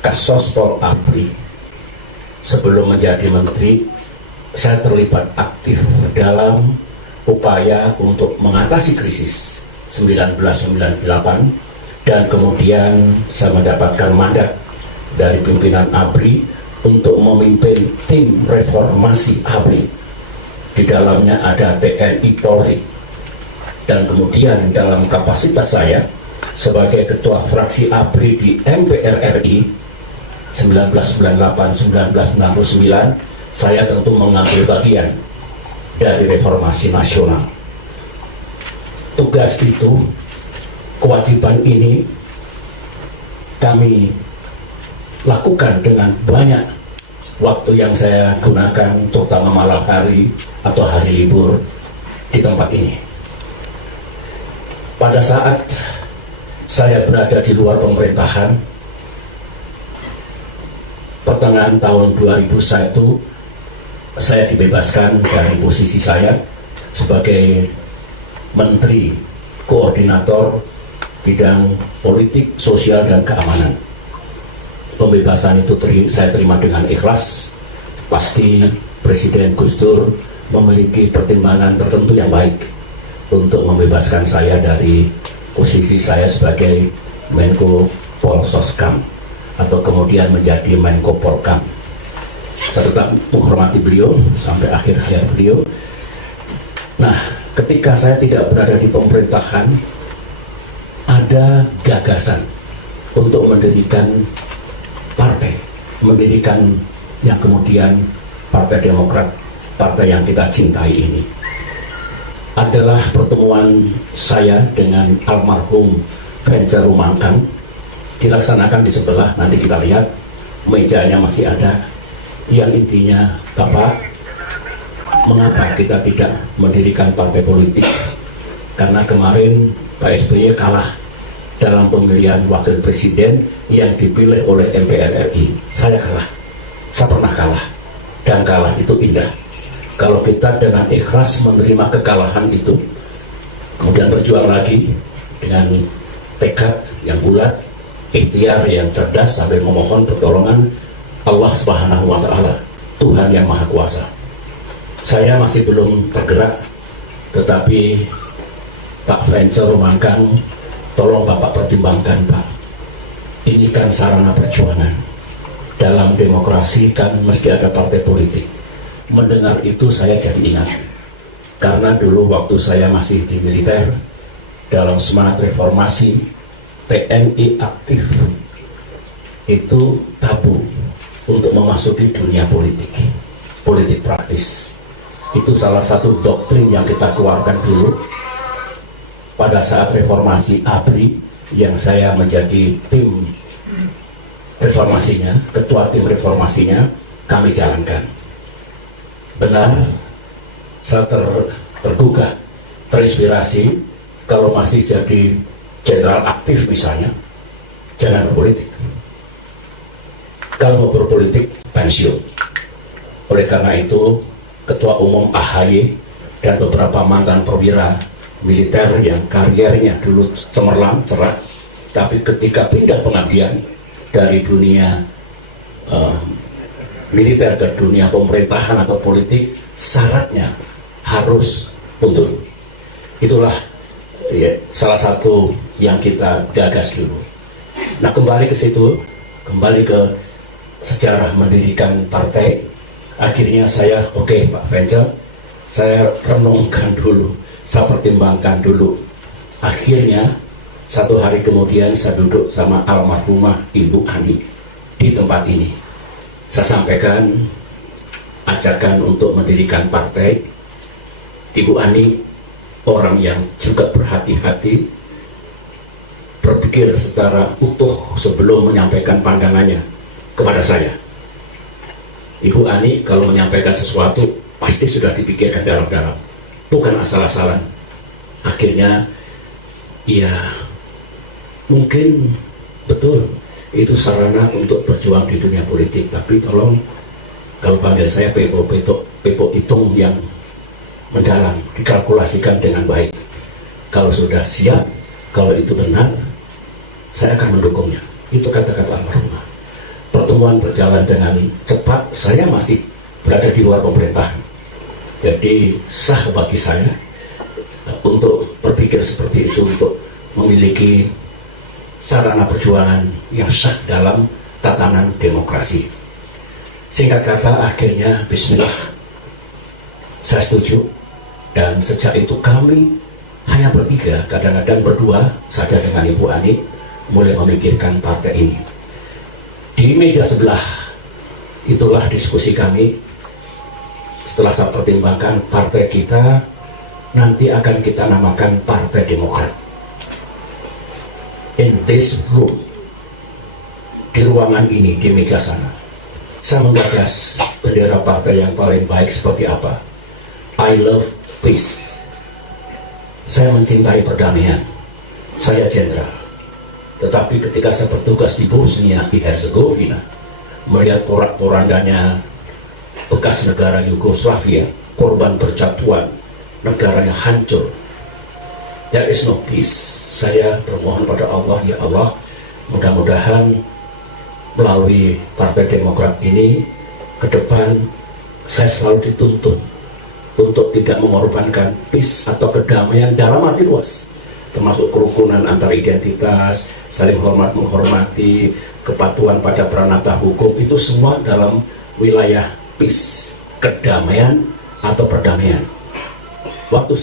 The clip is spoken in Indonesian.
Kassospol ABRI. Sebelum menjadi menteri, saya terlibat aktif dalam upaya untuk mengatasi krisis 1998, dan kemudian saya mendapatkan mandat dari pimpinan ABRI untuk memimpin tim reformasi ABRI. Di dalamnya ada TNI Polri, dan kemudian dalam kapasitas saya sebagai ketua fraksi ABRI di MPR RI 1998-1999, saya tentu mengambil bagian dari reformasi nasional. Tugas itu, kewajiban ini kami lakukan dengan banyak waktu yang saya gunakan, terutama malam hari atau hari libur di tempat ini. Pada saat saya berada di luar pemerintahan, pertengahan tahun 2001, saya dibebaskan dari posisi saya sebagai Menteri Koordinator Bidang Politik, Sosial, dan Keamanan. Pembebasan itu saya terima dengan ikhlas. Pasti Presiden Gus Dur memiliki pertimbangan tertentu yang baik untuk membebaskan saya dari posisi saya sebagai Menko Polsoskam, atau kemudian menjadi Menko Polkam. Saya tetap menghormati beliau sampai akhir hayat beliau. Nah, ketika saya tidak berada di pemerintahan, ada gagasan untuk mendirikan partai, mendirikan yang kemudian Partai Demokrat, partai yang kita cintai ini. Adalah pertemuan saya dengan almarhum Vencer Rumangkang, dilaksanakan di sebelah, nanti kita lihat mejanya masih ada. Yang intinya, Bapak, mengapa kita tidak mendirikan partai politik? Karena kemarin Pak SBY kalah dalam pemilihan wakil presiden yang dipilih oleh MPR RI. Saya kalah, saya pernah kalah, dan kalah itu indah. Kalau kita dengan ikhlas menerima kekalahan itu, kemudian berjuang lagi dengan tekad yang bulat, ikhtiar yang cerdas, sambil memohon pertolongan Allah Subhanahu wa Ta'ala, Tuhan yang Maha Kuasa. Saya masih belum tergerak, tetapi Pak Vencer Rumangkang, tolong Bapak pertimbangkan, Pak. Ini kan sarana perjuangan. Dalam demokrasi kan mesti ada partai politik. Mendengar itu saya jadi ingat, karena dulu waktu saya masih di militer, dalam semangat reformasi, TNI aktif itu tabu untuk memasuki dunia politik, politik praktis. Itu salah satu doktrin yang kita keluarkan dulu pada saat reformasi ABRI, yang saya menjadi tim reformasinya, ketua tim reformasinya, kami jalankan. Benar, saya tergugah, terinspirasi. Kalau masih jadi jenderal aktif misalnya, jangan berpolitik. Kalau mau berpolitik, pensiun. Oleh karena itu, Ketua Umum AHY dan beberapa mantan perwira militer yang karirnya dulu cemerlang, cerah, tapi ketika pindah pengabdian dari dunia militer ke dunia pemerintahan atau politik, syaratnya harus mundur. Itulah ya, salah satu yang kita gagas dulu. Nah, kembali ke situ, kembali ke sejarah mendirikan partai. Akhirnya saya, oke, Pak Vencer, saya renungkan dulu, saya pertimbangkan dulu. Akhirnya satu hari kemudian saya duduk sama almarhumah Ibu Ani di tempat ini. Saya sampaikan ajakan untuk mendirikan partai. Ibu Ani orang yang juga berhati-hati, berpikir secara utuh sebelum menyampaikan pandangannya kepada saya. Ibu Ani kalau menyampaikan sesuatu pasti sudah dipikirkan dalam-dalam, bukan asal-asalan. Akhirnya, ya mungkin betul itu sarana untuk berjuang di dunia politik, tapi tolong kalau panggil saya Pepo hitung yang mendalam, dikalkulasikan dengan baik. Kalau sudah siap, kalau itu benar, saya akan mendukungnya. Itu kata-kata almarhumah. pertemuan berjalan dengan cepat, saya masih berada di luar pemerintahan. Jadi sah bagi saya untuk berpikir seperti itu, untuk memiliki sarana perjuangan yang sah dalam tatanan demokrasi. Singkat kata, akhirnya bismillah, saya setuju. Dan sejak itu kami hanya bertiga, kadang-kadang berdua saja dengan Ibu Ani, mulai memikirkan partai ini. Di meja sebelah itulah diskusi kami. Setelah saya pertimbangkan, partai kita nanti akan kita namakan Partai Demokrat. In this room, di ruangan ini, di meja sana, saya menggagas bendera partai yang paling baik seperti apa. I love peace. Saya mencintai perdamaian. Saya jenderal. Tetapi ketika saya bertugas di Bosnia, di Herzegovina, melihat porak-porandanya bekas negara Yugoslavia, korban percatuan, negaranya hancur, there is no peace. Saya bermohon pada Allah, ya Allah, mudah-mudahan melalui Partai Demokrat ini ke depan saya selalu dituntun untuk tidak mengorbankan peace atau kedamaian dalam arti luas, termasuk kerukunan antar identitas, saling hormat menghormati, kepatuhan pada pranata hukum, itu semua dalam wilayah peace, kedamaian atau perdamaian. Waktu